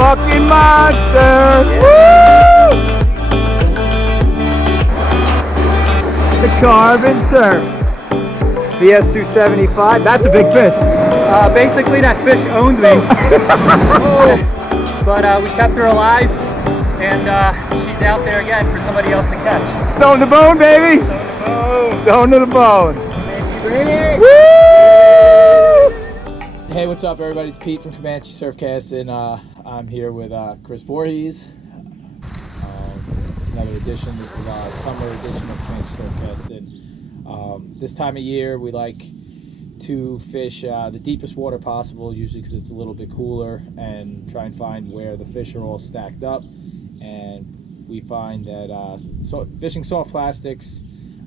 fucking monster! Woo! The Carbon Surf. VS275. That's a big fish. Basically, that fish owned me. But we kept her alive, and she's out there again for somebody else to catch. Stone to bone, baby. Stone to the bone. Woo! Hey, what's up, everybody? It's Pete from Comanche Surfcsting. I'm here with Chris Voorhies. It's another edition. This is our summer edition of Comanche Surfcsting. This time of year, we like to fish the deepest water possible, usually because it's a little bit cooler, and try and find where the fish are all stacked up. And we find that fishing soft plastics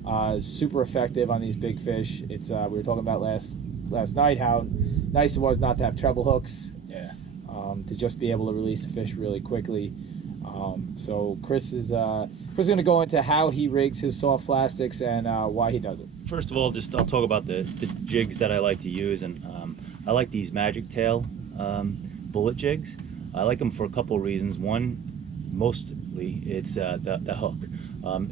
is super effective on these big fish. It's we were talking about last night how nice it was not to have treble hooks. Yeah. To just be able to release the fish really quickly. So Chris is going to go into how he rigs his soft plastics and why he does it. First of all, I'll talk about the jigs that I like to use, and I like these Magic Tail bullet jigs. I like them for a couple of reasons. One, mostly it's the hook.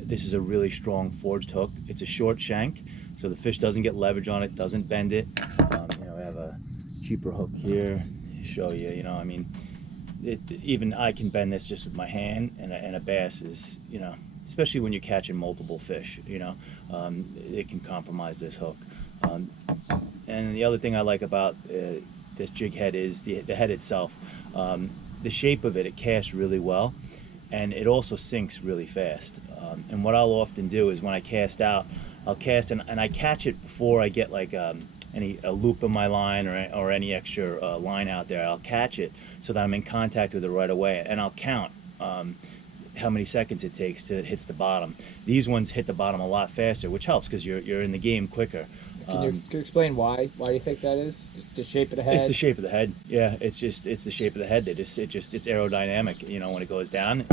This is a really strong forged hook. It's a short shank, so the fish doesn't get leverage on it, doesn't bend it. I have a cheaper hook here to show you. I mean, even I can bend this just with my hand, and a bass is, especially when you're catching multiple fish, it can compromise this hook. And the other thing I like about this jig head is the head itself. The shape of it casts really well, and it also sinks really fast. And what I'll often do is when I cast out, I'll cast and I catch it before I get like a loop in my line or any extra line out there. I'll catch it so that I'm in contact with it right away, and I'll count how many seconds it takes till it hits the bottom. These ones hit the bottom a lot faster, which helps because you're in the game quicker. Can you explain why you think that is? The shape of the head? It's the shape of the head. Yeah, it's the shape of the head. It's aerodynamic. When it goes down,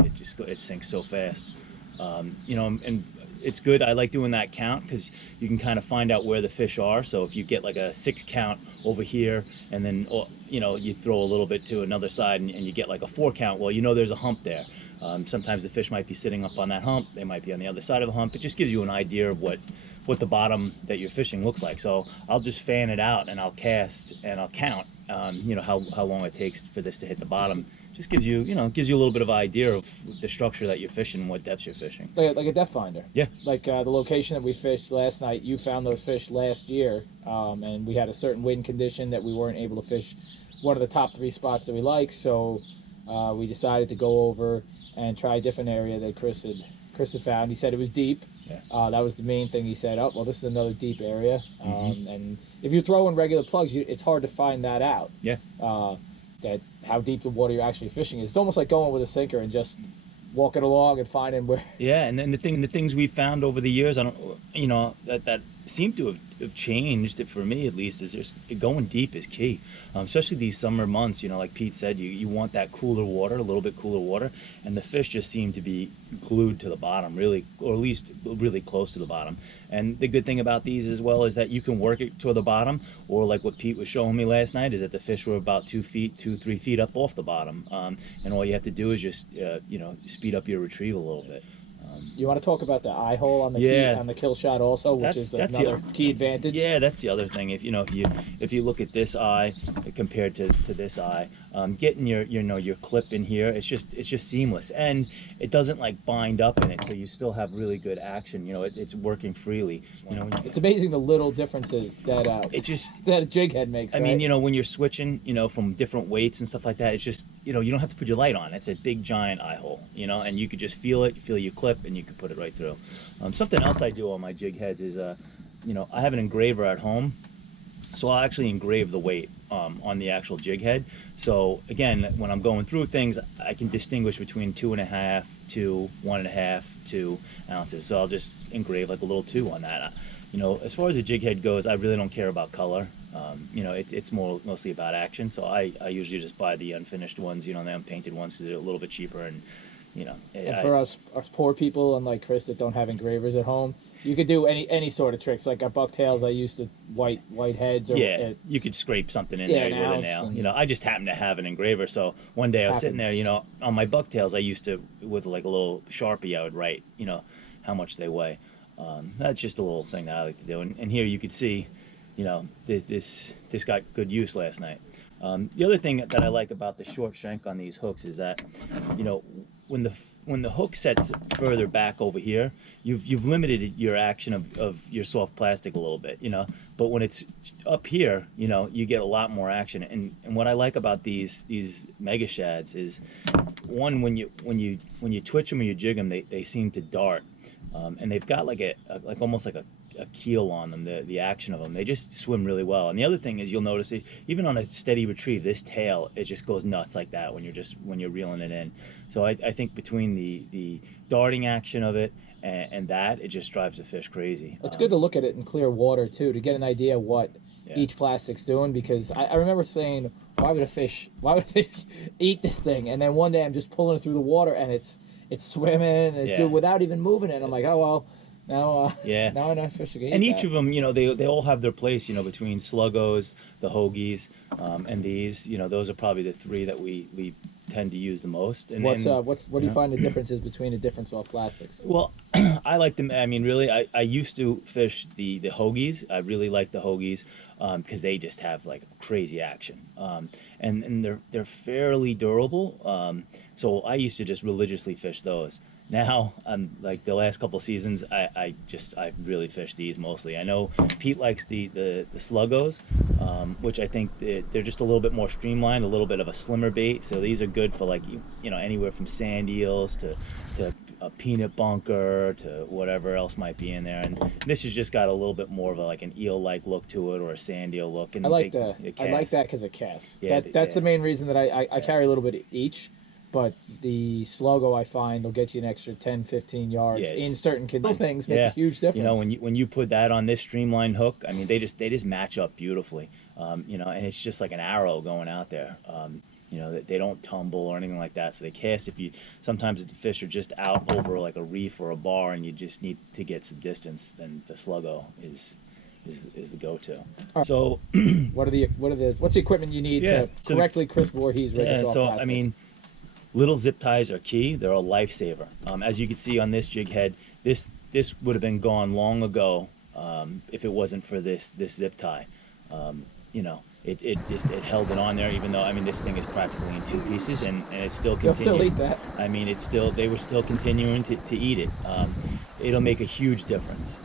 it sinks so fast. And it's good. I like doing that count because you can kind of find out where the fish are. So if you get like a 6 count over here, and then you throw a little bit to another side, and you get like a 4 count, well, there's a hump there. Sometimes the fish might be sitting up on that hump. They might be on the other side of the hump. It just gives you an idea of what the bottom that you're fishing looks like. So I'll just fan it out, and I'll cast, and I'll count how long it takes for this to hit the bottom. Just gives you a little bit of idea of the structure that you're fishing and what depths you're fishing. Like a depth finder. Yeah. Like the location that we fished last night, you found those fish last year, and we had a certain wind condition that we weren't able to fish one of the top 3 spots that we like, so we decided to go over and try a different area that Chris had found. He said it was deep. Yeah. That was the main thing. He said, oh, well, this is another deep area. And if you throw in regular plugs, it's hard to find that out. Yeah. That how deep the water you're actually fishing is. It's almost like going with a sinker and just walking along and finding where. Yeah, and then the things we've found over the years, that seem to have changed, for me at least, is just going deep is key. Especially these summer months, like Pete said, you want that cooler water, a little bit cooler water, and the fish just seem to be glued to the bottom, really, or at least really close to the bottom. And the good thing about these as well is that you can work it to the bottom, or like what Pete was showing me last night, is that the fish were about 2 feet, 3 feet up off the bottom. And all you have to do is just, speed up your retrieve a little bit. You want to talk about the eye hole on the kill shot also, which is another key advantage. Yeah, that's the other thing. If you look at this eye compared to this eye, getting your clip in here, it's just seamless, and it doesn't like bind up in it, so you still have really good action. It's working freely. It's amazing the little differences that that a jig head makes. I mean, when you're switching, from different weights and stuff like that, it's just you don't have to put your light on. It's a big giant eye hole, and you could just feel it, feel your clip, and you can put it right through. Something else I do on my jig heads is, I have an engraver at home, so I'll actually engrave the weight on the actual jig head. So again, when I'm going through things, I can distinguish between 2.5 to 1.5 2 ounces. So I'll just engrave like a little 2 on that. As far as the jig head goes, I really don't care about color. It's mostly about action. So I usually just buy the unfinished ones, the unpainted ones, because they're a little bit cheaper. And and for us poor people, unlike Chris, that don't have engravers at home, You could do any sort of tricks. Like at bucktails, I used to white heads. Or, Yeah, you could scrape something in yeah, there with a nail. and- You know, I just happened to have an engraver, so one day I was sitting there, you know, on my bucktails, I used to, with like a little Sharpie, I would write, you know, how much they weigh. That's just a little thing that I like to do. And here you could see, you know, this got good use last night. The other thing that I like about the short shank on these hooks is that, you know, when the hook sets further back over here, you've limited your action of your soft plastic a little bit, you know. But when it's up here, you know, you get a lot more action. And what I like about these mega shads is, one, when you twitch them or you jig them, they seem to dart, and they've got like almost like a keel on them, the action of them. They just swim really well. And the other thing is, you'll notice even on a steady retrieve, this tail, it just goes nuts like that when you're reeling it in. So I think between the darting action of it and that, it just drives the fish crazy. It's good to look at it in clear water too, to get an idea what each plastic's doing, because I remember saying, why would a fish eat this thing? And then one day I'm just pulling it through the water and it's swimming and it's doing without even moving it. I'm like, oh well. Now I know fish are gonna and eat each that. of them, you know, they all have their place, you know, between sluggos, the hoagies, and these, you know, those are probably the three that we tend to use the most. And What do you find the differences between the different soft plastics? Well, I like them. I mean, really, I used to fish the hoagies. I really like the hoagies because they just have like crazy action, and they're fairly durable. So I used to just religiously fish those. Now, like the last couple seasons, I really fish these mostly. I know Pete likes the sluggos, which I think they're just a little bit more streamlined, a little bit of a slimmer bait. So these are good for like, you know, anywhere from sand eels to a peanut bunker to whatever else might be in there. And this has just got a little bit more of like an eel-like look to it, or a sand eel look. And I like that because it casts. Yeah, that's the main reason that I carry a little bit each. But the sluggo, I find, will get you an extra 10, 15 yards in certain things. Make a huge difference. You know, when you put that on this streamlined hook, I mean, they just match up beautifully. You know, and it's just like an arrow going out there. You know, they don't tumble or anything like that. So they cast sometimes if the fish are just out over like a reef or a bar and you just need to get some distance, then the sluggo is the go-to. Right. So what's the equipment you need to correctly crisp Voorhies rig soft so plastic? I mean, little zip ties are key. They're a lifesaver. As you can see on this jig head, this would have been gone long ago if it wasn't for this zip tie. You know, it held it on there, even though, I mean, this thing is practically in two pieces, and it still continues. They'll still eat that. I mean, they were still continuing to eat it. It'll make a huge difference.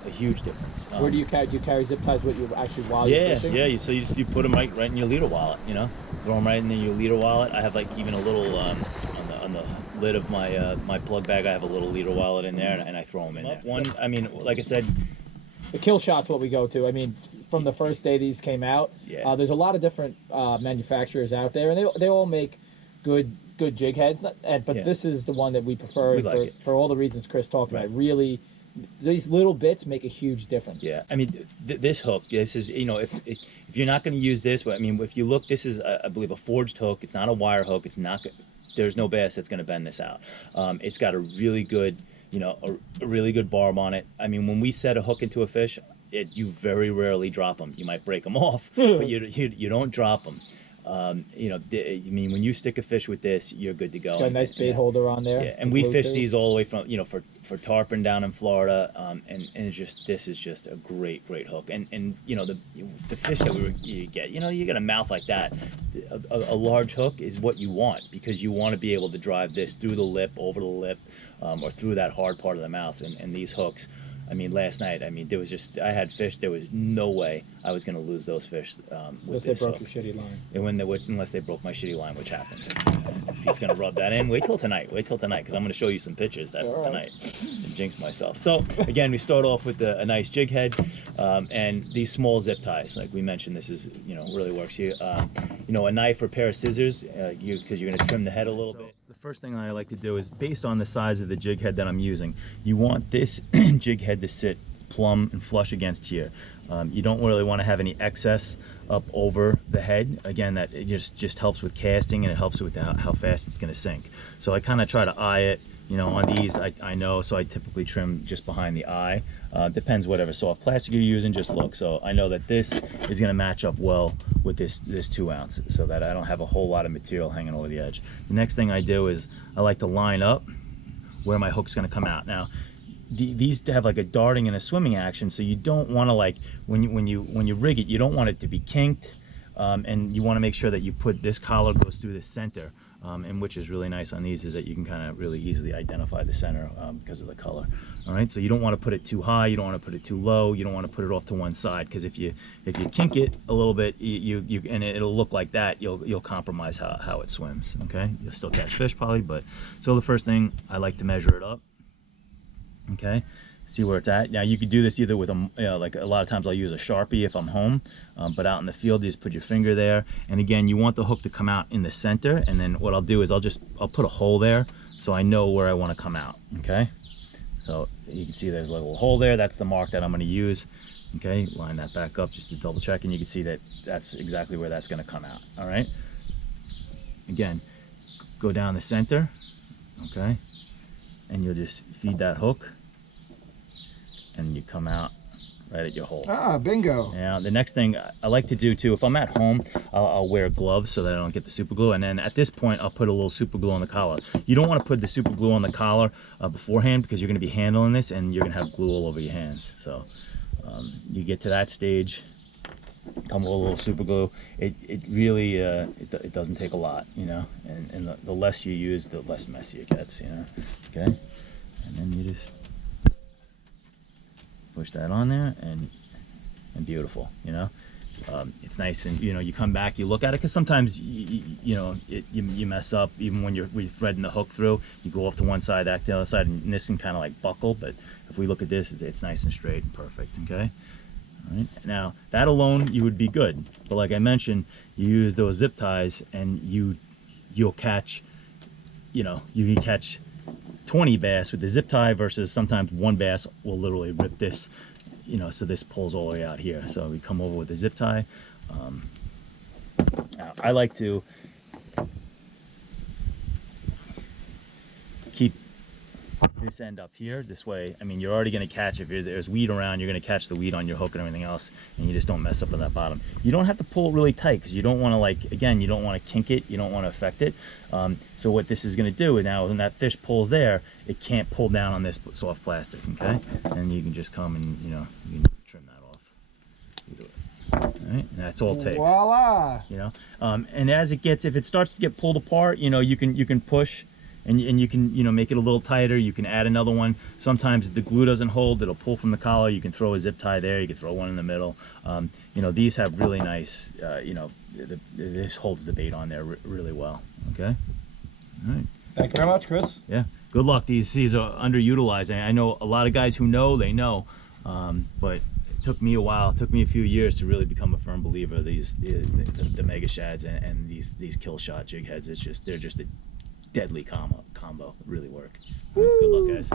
Where do you carry zip ties with you actually while you're fishing? Yeah. So you put them right in your leader wallet. You know, throw them right in your leader wallet. I have like even a little on the lid of my plug bag. I have a little leader wallet in there, and I throw them in there. One, I mean, like I said, the kill shot's what we go to. I mean, from the first day these came out, there's a lot of different manufacturers out there, and they all make good jig heads. But this is the one that we prefer for all the reasons Chris talked about. Really, these little bits make a huge difference. Yeah, I mean, this hook, this is, you know, if you're not going to use this, but I mean, if you look, this is, I believe, a forged hook. It's not a wire hook. It's not. There's no bass that's going to bend this out. It's got a really good, you know, a really good barb on it. I mean, when we set a hook into a fish, you very rarely drop them. You might break them off, but you don't drop them. You know, I mean, when you stick a fish with this, you're good to go. It's got a nice bait holder on there. Yeah, and we fish these all the way from, you know, for tarpon down in Florida, and it's just, this is just a great hook. And you know, the fish that you get, you know, you get a mouth like that, a large hook is what you want, because you want to be able to drive this through the lip, over the lip, or through that hard part of the mouth. And these hooks, I mean, last night, I mean, I had fish, there was no way I was going to lose those fish with this hook. Unless they broke your shitty line. Unless they broke my shitty line, which happened. Pete's going to rub that in. Wait till tonight, because I'm going to show you some pictures after tonight and jinx myself. So, again, we start off with a nice jig head and these small zip ties. Like we mentioned, this is, you know, really works. You know, a knife or a pair of scissors, because you're going to trim the head a little bit. The first thing I like to do is, based on the size of the jig head that I'm using, you want this jig head to sit plumb and flush against here. You don't really want to have any excess up over the head. Again, that it just helps with casting, and it helps with how fast it's going to sink. So I kind of try to eye it You know, on these, I know, so I typically trim just behind the eye. Depends whatever soft plastic you're using, just look. So I know that this is gonna match up well with this 2 ounces, so that I don't have a whole lot of material hanging over the edge. The next thing I do is I like to line up where my hook's gonna come out. Now, these have like a darting and a swimming action, so you don't wanna, like, when you rig it, you don't want it to be kinked, and you wanna make sure that you put this collar goes through the center. And which is really nice on these is that you can kind of really easily identify the center because of the color. All right, so you don't want to put it too high, you don't want to put it too low, you don't want to put it off to one side, because if you kink it a little bit, and it'll look like that, you'll compromise how it swims. Okay, you'll still catch fish probably, but so the first thing, I like to measure it up. Okay, see where it's at. Now you could do this either with like a lot of times I'll use a Sharpie if I'm home, but out in the field you just put your finger there, and again you want the hook to come out in the center, and then what I'll do is I'll put a hole there so I know where I want to come out. Okay, so you can see there's a little hole there, that's the mark that I'm going to use. Okay, line that back up just to double check, and you can see that that's exactly where that's going to come out. All right, again, go down the center. Okay, and you'll just feed that hook, and you come out right at your hole. Ah, bingo. Now, the next thing I like to do too, if I'm at home, I'll wear gloves so that I don't get the super glue. And then at this point, I'll put a little super glue on the collar. You don't want to put the super glue on the collar beforehand, because you're going to be handling this and you're going to have glue all over your hands. So you get to that stage, come with a little super glue. It really, it doesn't take a lot, you know, and the less you use, the less messy it gets, you know. Okay, and then you just push that on there, and beautiful, you know. It's nice, and you know, you come back, you look at it, because sometimes you mess up even when you're threading the hook through. You go off to one side, act the other side, and this can kind of like buckle. But if we look at this, it's nice and straight and perfect. Okay, all right, now that alone you would be good, but like I mentioned, you use those zip ties and you'll catch, you know, you can catch 20 bass with the zip tie, versus sometimes one bass will literally rip this, you know, so this pulls all the way out here. So we come over with the zip tie. I like to keep this end up here. This way, I mean, you're already going to catch, if there's weed around, you're going to catch the weed on your hook and everything else, and you just don't mess up on that bottom. You don't have to pull it really tight, because you don't want to, like, again, you don't want to kink it, you don't want to affect it. So what this is going to do is, now when that fish pulls there, it can't pull down on this soft plastic. Okay, and you can just come and, you know, you can trim that off. All right, and that's all it takes. Voila! You know, and as it gets, if it starts to get pulled apart, you know, you can push. And you can, you know, make it a little tighter. You can add another one. Sometimes if the glue doesn't hold, it'll pull from the collar. You can throw a zip tie there. You can throw one in the middle. You know, these have really nice, you know, this holds the bait on there really well. Okay. All right. Thank you very much, Chris. Yeah. Good luck. These are underutilized. I know a lot of guys who know, they know, but it took me a while. It took me a few years to really become a firm believer of the mega shads and these kill shot jig heads. It's just, they're just a deadly combo. Really work. Right, good luck, guys.